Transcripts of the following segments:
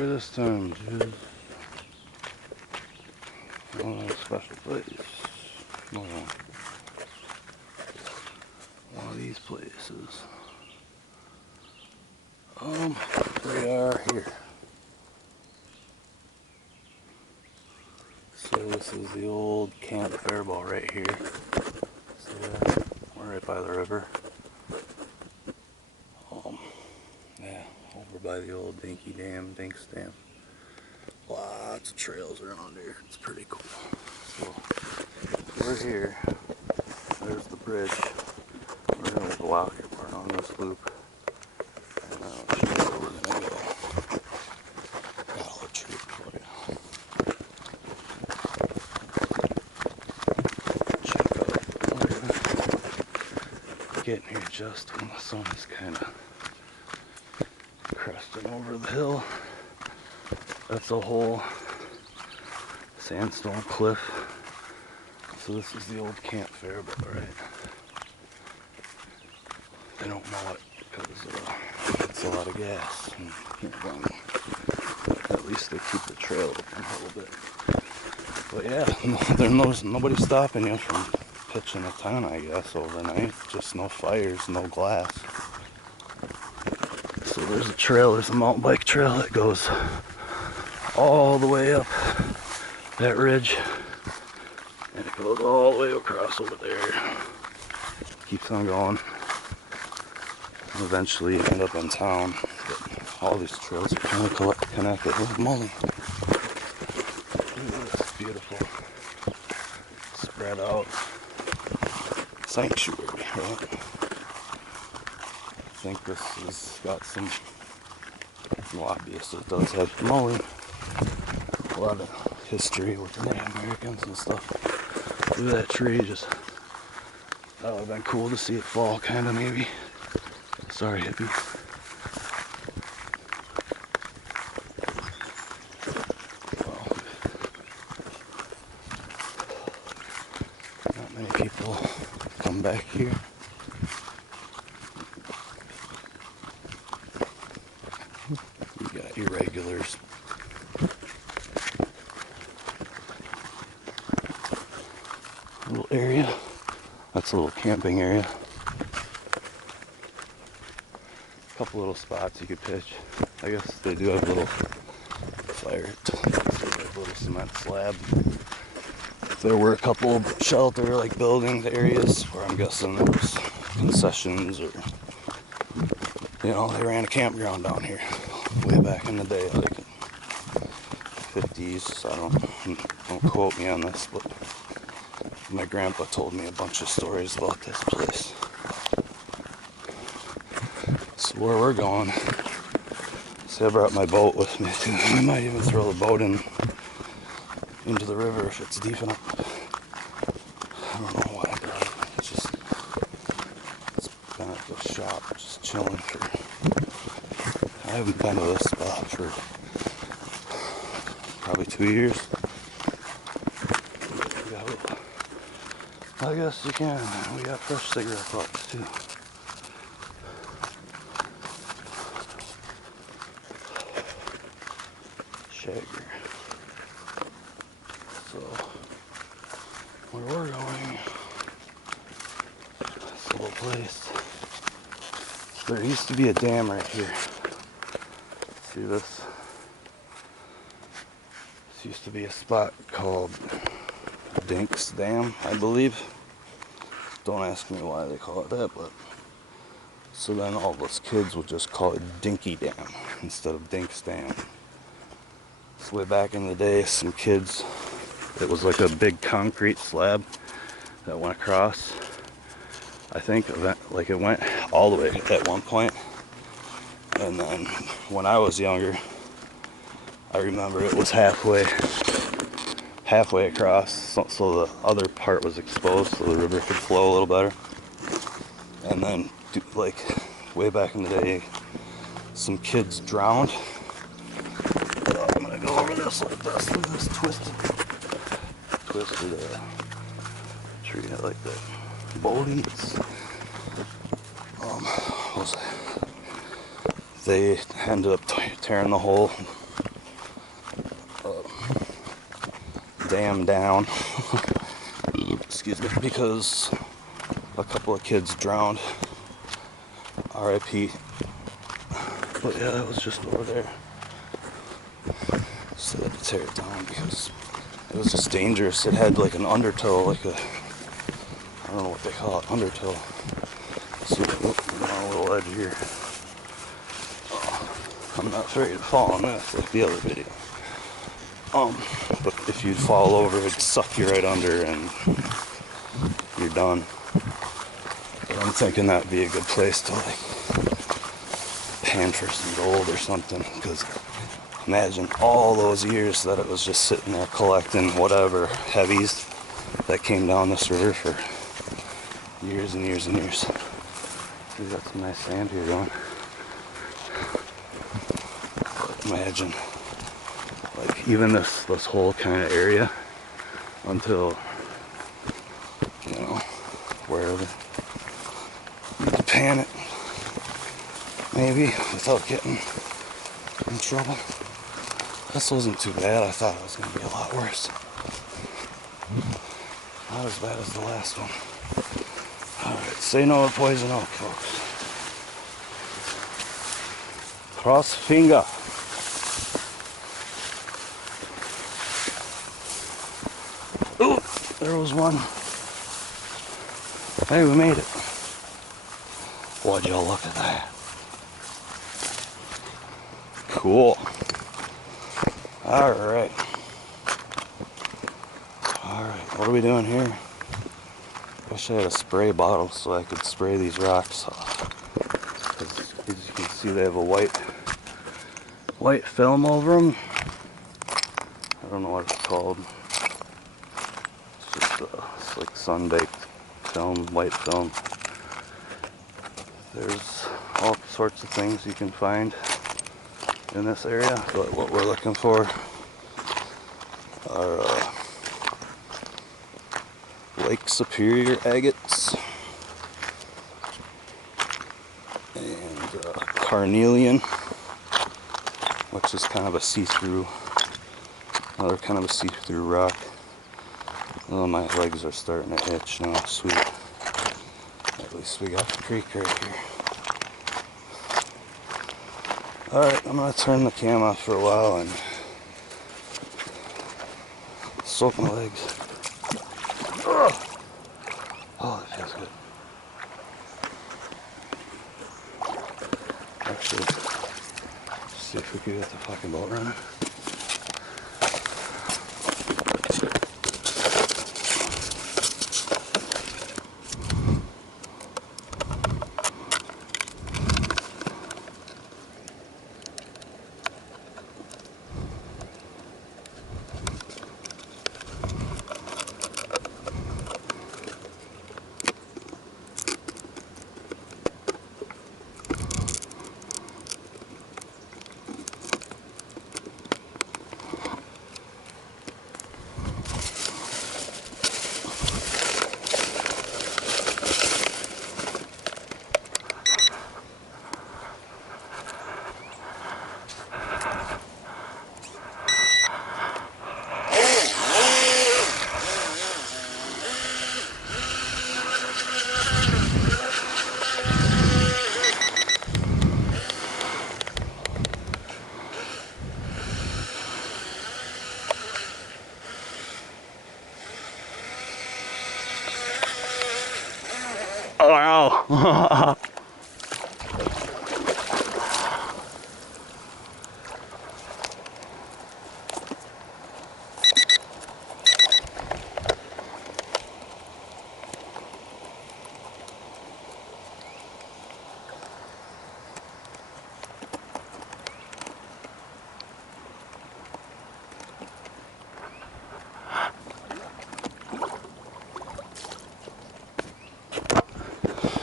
away this time, dude. Oh, special place. No. One of these places. We are here. So this is the old Camp Faribault right here. So we're right by the river. Yeah, over by the old Dinky Dam, Dink's Dam. Lots of trails around here. It's pretty cool. So we're here. There's the bridge. We're gonna walk around this loop. And I'll show you where we're gonna go. Got a little treat for you. Check out. We're getting here just when the sun is kind of cresting over the hill. That's a whole sandstone cliff. So this is the old Camp Faribault, right? They don't mow it because it's a lot of gas and can't run. At least they keep the trail open a little bit. But yeah, there's nobody stopping you from pitching a tent, I guess, overnight. Just no fires, no glass. So there's a trail, there's a mountain bike trail that goes all the way up that ridge. And it goes all the way across over there. Keeps on going. And eventually you end up in town. But all these trails are kind of connected. Look, Molly. Look at this beautiful, spread out sanctuary, right? I think this has got some, well, obviously it does have mowing. A lot of history with the Native Americans and stuff. Look at that tree, just, that would have been cool to see it fall, kind of, maybe. Sorry, hippie. Well, not many people come back here. You got irregulars. Little area. That's a little camping area. A couple little spots you could pitch. I guess they do have a little fire, a little cement slab. There were a couple shelter like building areas where I'm guessing there was concessions or, you know, they ran a campground down here way back in the day, like in 50s. I don't quote me on this, but my grandpa told me a bunch of stories about this place. So where we're going, see, I brought my boat with me too. I might even throw the boat into the river if it's deep enough. I don't know why I brought it. It's been at the shop, just chilling for. I haven't been to this spot for probably 2 years. I guess you can. We got fresh cigarette butts too. Shagger. So, where we're going, this little place. There used to be a dam right here. See this? This used to be a spot called Dink's Dam, I believe. Don't ask me why they call it that, but so then all those kids would just call it Dinky Dam instead of Dink's Dam. So way back in the day, some kids, it was like a big concrete slab that went across. I think like it went all the way at one point, and then when I was younger, I remember it was halfway across, so the other part was exposed so the river could flow a little better. And then, like, way back in the day, some kids drowned. I'm gonna go over this like this. Look at this twisted tree like that. Bodie. They ended up tearing the whole dam down. Excuse me, because a couple of kids drowned. RIP. But yeah, it was just over there. So they had to tear it down because it was just dangerous. It had like an undertow, like a, I don't know what they call it, undertow. See, I'm on a little edge here. I'm not afraid of falling off like the other video. But if you'd fall over, it'd suck you right under and you're done. But I'm thinking that'd be a good place to like pan for some gold or something, because imagine all those years that it was just sitting there collecting whatever heavies that came down this river for years and years and years. We got some nice sand here going. But imagine, like, even this whole kind of area until, you know, wherever. You could pan it, maybe, without getting in trouble. This wasn't too bad. I thought it was going to be a lot worse. Not as bad as the last one. Alright, say no to poison oak, folks. Cross finger. Ooh, there was one. Hey, we made it. Would y'all look at that? Cool. Alright. Alright, what are we doing here? Wish I had a spray bottle so I could spray these rocks off. As you can see, they have a white film over them. I don't know what it's called. It's just it's like sun-baked film, white film. There's all sorts of things you can find in this area, but what we're looking for are Lake Superior agates and carnelian, which is kind of a see-through, another kind of a see-through rock. Oh, my legs are starting to itch now. Sweet. At least we got the creek right here. Alright, I'm going to turn the cam off for a while and soak my legs. Ugh. Oh, that feels good. Actually, see if we can get the fucking boat running. Wow.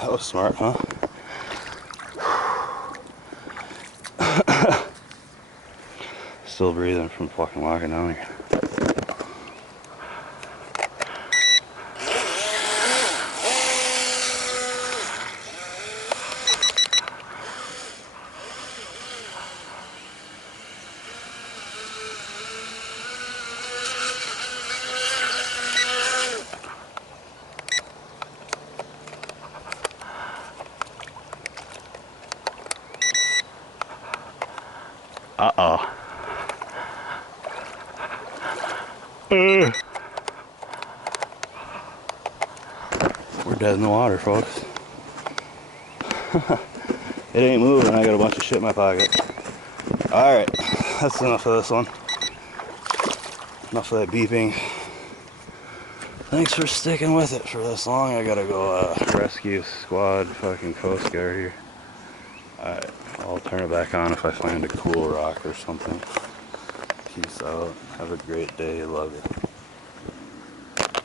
That was smart, huh? Still breathing from fucking walking down here. Uh-oh. We're dead in the water, folks. It ain't moving. I got a bunch of shit in my pocket. Alright, that's enough of this one. Enough of that beeping. Thanks for sticking with it for this long. I gotta go rescue squad fucking Coast Guard here. Alright, I'll turn it back on if I find a cool rock or something. Peace out. Have a great day. Love you.